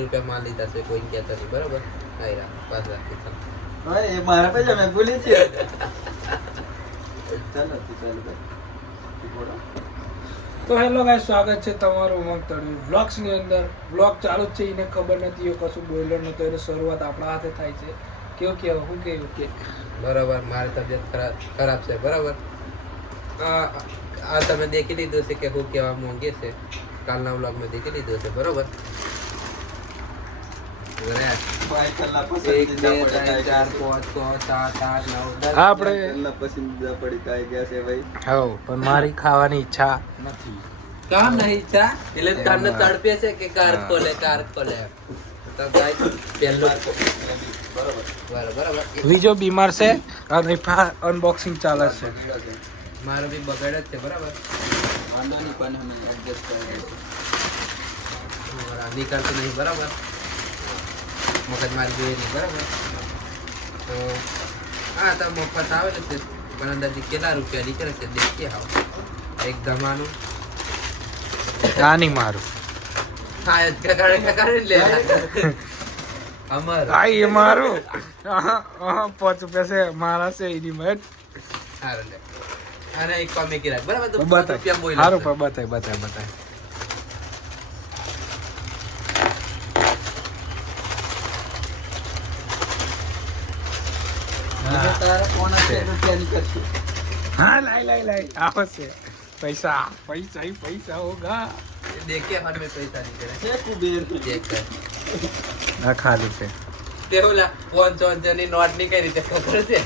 રૂપિયા માલ લીધા છે કોઈ કહેતા નહીં બરાબર આયરા 5 રાખી ભાઈ એ મારા પૈસા મેં ભૂલી છે ચાલો તો હેલો ગાઈસ, સ્વાગત છે તમારું ઉમંગ તળિયું વ્લોગ્સ ની અંદર. વ્લોગ ચાલુ જ છે, એને ખબર નથી એ કશું બોલ્યો નતો, એની શરૂઆત આપણા હાથે થાય છે. કેવું કેવું હું કેવું કે બરાબર મારી તબિયત ખરાબ છે બરાબર. આ તમે દેખી લીધું છે કે હું કેવા માંગે છે, કાલના વ્લોગમાં દેખી લીધું છે બરાબર. 1 2 3 4 5 6 7 8 9 10 આપણે પસંદીદા પડી કાઈ ગયા છે ભાઈ. હા, પણ મારી ખાવાની ઈચ્છા નથી. કામ નહીં ઈચ્છા એટલે કામને તડપે છે કે કાર ખોલે તો ગાઈસ પહેલો બરાબર બીજો બીમાર છે અને અનબોક્સિંગ ચાલે છે. મારો બી બગાડ જ છે બરાબર. વાંધો નહીં પણ અમે એડજસ્ટ કરી નીકળતું નહીં બરાબર, મગજ મારી જોઈએ નહીં બરાબર. તો હા તો મફત આવેલું છે પણ અંદાજે કેટલા રૂપિયા નીકળે છે દેખીએ. હાવ એક ધમાનું આની મારું હા કકાડે લે અમર આ એ મારું 5 રૂપિયા છે મારા છે એની મેટ. હારું લે અને એક કોમે કિરાક બરાબર. તો 5 બતાય રૂપિયા બોલ સારું પણ બતાય તારા ફોન રૂપિયા નીકળશે. હા લાઈ આવશે પૈસા હોગા. દેખીએ મને પૈસા નીકળે છે કુબેર ચેક કર. આ ખાલી છે તે ઓલા 500 ની નોટ ની કઈ રીતે ખબર છે?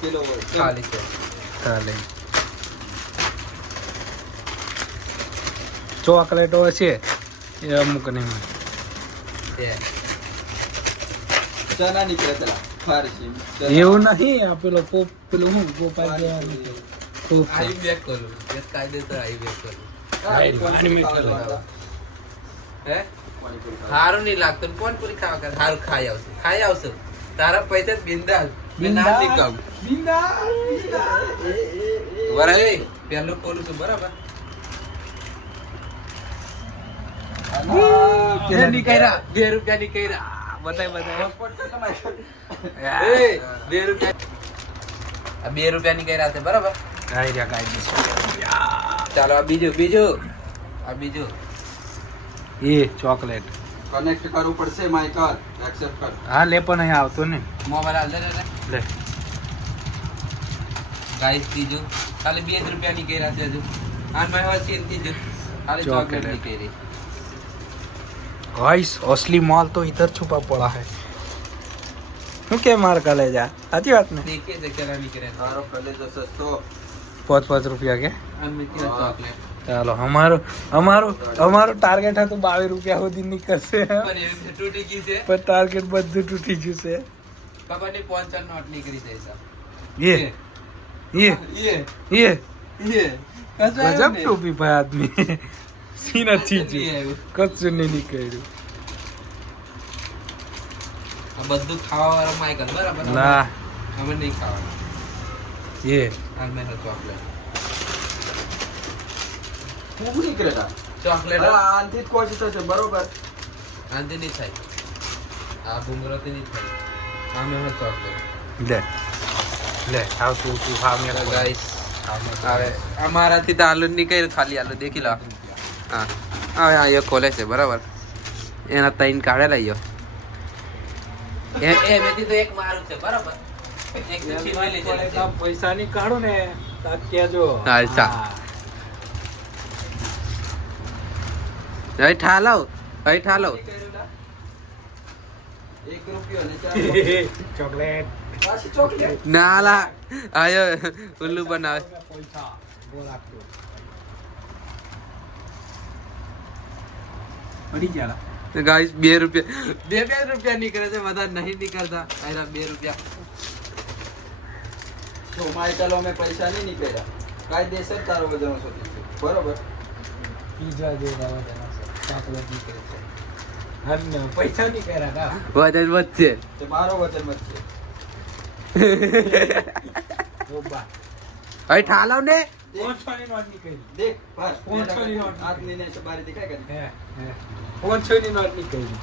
કિલો હોય ખાલી છે ખાલી ચોકલેટો છે એ અમુક નહીં તે ચના નીકળે પેલા ફારસી એવું નહીં. આ પેલું હું ગોપાલ જવાનું આઈ બેક કરું એક કાયદેસર આઈ બેક કરું. હે હારું નહીં લાગતું ને કોણ પૂરી ખાવા કરે? હારું ખાઈ આવશે તારા પૈસા બિંદાસ મેં ના નહીં કહું બરાબર. પેલું ખોલું છું બરાબર. ની કર્યા 2 રૂપિયા ની કર્યા બતાય એ 2 રૂપિયા 2 રૂપિયા ની કર્યા છે બરાબર. ચાલો આ બીજું એ ચોકલેટ કનેક્ટ કરવું પડશે માઈકલ એક્સેપ્ટ કર. હા લે પણ અહીં આવતો ને મોબાઈલ હાલ દે લે ગાઈસ ત્રીજું ખાલી 2 રૂપિયા ની કર્યા છે હજુ. આ મેં હવે સીન ત્રીજું ખાલી ચોકલેટ ની કરી. गाइस असली माल तो इधर छुपा पड़ा है. શું કે માર કાલે જા સાચી વાત ને દેખીએ છે કેટલા ની કર્યા તારો કલેજો સસ્તો 5 રૂપિયા કે. અને ચોકલેટ ચાલો અમારું ટાર્ગેટ હતું 22 રૂપિયા સુધી નીકળશે પણ એવી રીતે તૂટી ગઈ છે પણ ટાર્ગેટ બધું તૂટી ગયું છે. ખબર નહીં 5 નોટ નીકળી જાય ये છે गजब टोपी भाई आदमी सीना चीज कच्चू नहीं निकल्યું. આ બધું ખાવા વાળો માઈકલ બરાબર. ના અમે નહીં ખાવાનું. ये આ મેં ચોકલેટ ખૂબ નીકળે તા ચોકલેટ આંતિત કોશિશ થશે બરોબર. આંધી નહીં થાય, આ ભૂંગળાથી નહીં થાય. આ મેં ચોકલેટ ले आओ तू खा मेरा ગાઈસ હવે અમારાથી તો આલુ ની કઈ ખાલી આલુ દેખી લો. હા હવે આ એ ખોલે છે બરાબર. એના 3 કાઢેલા યો એ મેથી તો એક મારું છે બરાબર. એક છીનવી લીધી છે. પૈસા ની કાઢું ને કેજો. અચ્છા અહીં ઠાલો 1 રૂપિયો ને 4 ચોકલેટ પાછી ચોકલેટ નાલા આયો ઉલ્લુ બનાવે. પૈસા બોલ આપતો પડી ગયા. ગાઈસ 2 રૂપિયા નીકળે છે, બધા નહીં નીકળતા. આયરા 2 રૂપિયા તો માઈકલ અમે પૈસા નહીં નીકળ્યા કાયદેસર તારો વજન ઓછો થશે બરોબર. પીઝા જેવા ચોકલેટ નીકળે છે. હરને પૈસા નહીં કર્યા કા વજન વધશે. તો મારો વજન વધશે. ઓબા અહીં ઠાલો ને પાંચ છની નોટ નીકળી देख पर कौन सा नहीं नोट? हाथ लेने से बारी दिखाई कर હે પાંચ છની નોટ નીકળી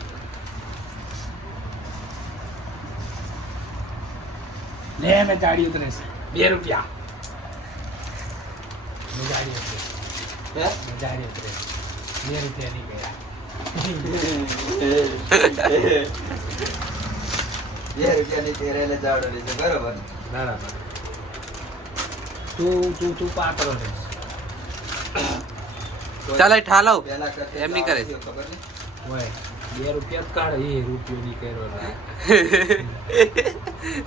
લે મેં ગાડી ઉતરે છે 2 રૂપિયા મેં ગાડી ઉતરે है મેં ગાડી ઉતરે 2 રૂપિયા ની ગયા ये रुपया नहीं तेरे ले जाओ रे से बराबर બરાબર તું પાત્રો રે ચાલ એ ઠાલો पहला करते એમ નહીં કરે છે. खबर नहीं ઓય 2 રૂપિયા જ કાઢ એ રૂપિયો ની કર્યો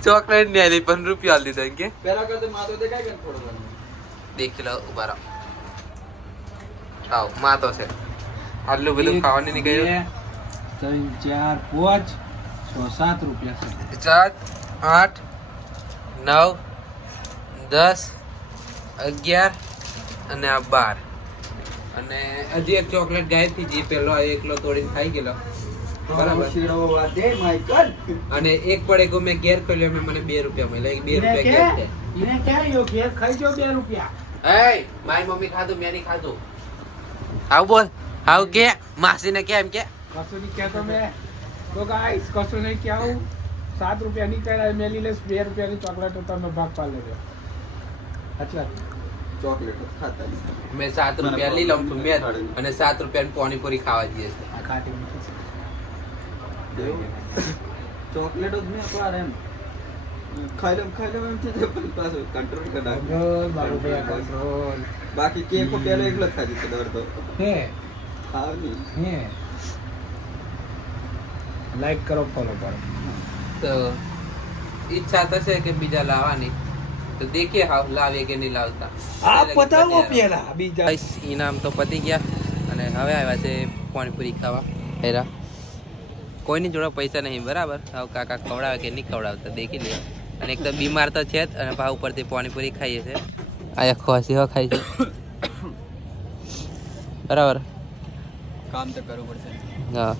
ચોકલેટ ને આલી પણ રૂપિયા આલી દીધા કે पहला करते माँ तो देखा कर थोड़ा सा દેખ લો ઉભા રહો આવ માતો છે આટલું બધું ખાવાની ની ગયું 3 4 5 6 7 રૂપિયા છે 7 8 9 10 11 અને આ 12 અને હજી એક ચોકલેટ ગાયબ થઈ જે પેલો આ એકલો તોડીને ખાઈ ગયેલો બરાબર શીરો વાદે માઈકલ અને એક પડે મેં ઘેર ખોલ્યો એમાં મને 2 રૂપિયા મળ્યા 2 રૂપિયા ઘેર છે એને ક્યાં યો ઘેર ખાઈ જો 2 રૂપિયા એય મારી મમ્મી ખાધું મેં નહીં ખાધું આવ બોલ આવ કે માસીને કેમ કે કશું નહીં કહેતો મેં તો ગાઈસ કશું નહીં કહું 7 રૂપિયા ની કરાય મેં લીલેસ 2 રૂપિયાની ચોકલેટ તમે ભાગ પા લેજો સાચી વાત ચોકલેટ ખાતા નહીં મેં 7 રૂપિયા લઈ લઉં છું મેં અને 7 રૂપિયાની પાણીપુરી ખાવા જઈએ છે આ ખાટી મીઠી છે ચોકલેટ જ મેં પાર એમ ખાઈ લઉં એમ થી પાછું કંટ્રોલ કરી નાખ્યું. કંટ્રોલ બાબુ ભાઈ કંટ્રોલ બાકી કેક પેલો એકલો જ ખાધી તો દર તો હે ખાવ નહીં હે લાઈક કરો ફોલો કરો તો ઈચ્છા થશે કે બીજા લાવવાની તો દેખીએ હાવ લાવે કે નહીં લાવતા આ પતાવો પેલા બીજા ગાઈસ ઇનામ તો પતી ગયા અને હવે આવ્યા છે પાણીપુરી ખાવા હેરા કોઈની જોડે પૈસા નહીં બરાબર હવે કાકા ખવડાવે કે નહીં ખવડાવતા દેખી લે અને એક તો બીમાર તો છે જ અને ભાવ ઉપરથી પાણીપુરી ખાઈએ છે આ ખોસી હો ખાઈ છે બરાબર કામ તો કરવું પડશે હા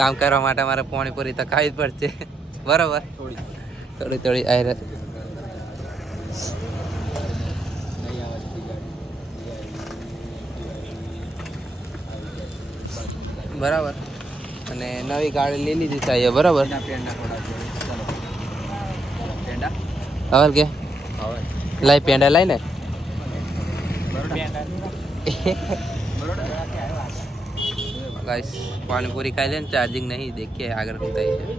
કામ કરવા માટે મારે પાણીપુરી તો ખાવી જ પડશે બરાબર થોડી થોડી થોડી આયર બરાબર અને નવી ગાડી લઈ લીધી છે અહીંયા બરાબર પેંડા ખવડાવજો ચાલો પેંડા હવે કે હવે લાઈ પેંડા લાઈ ને ગાઈસ પાણીપુરી ખાઈ લે ને ચાર્જિંગ નહીં દેખીએ આગળ શું થાય છે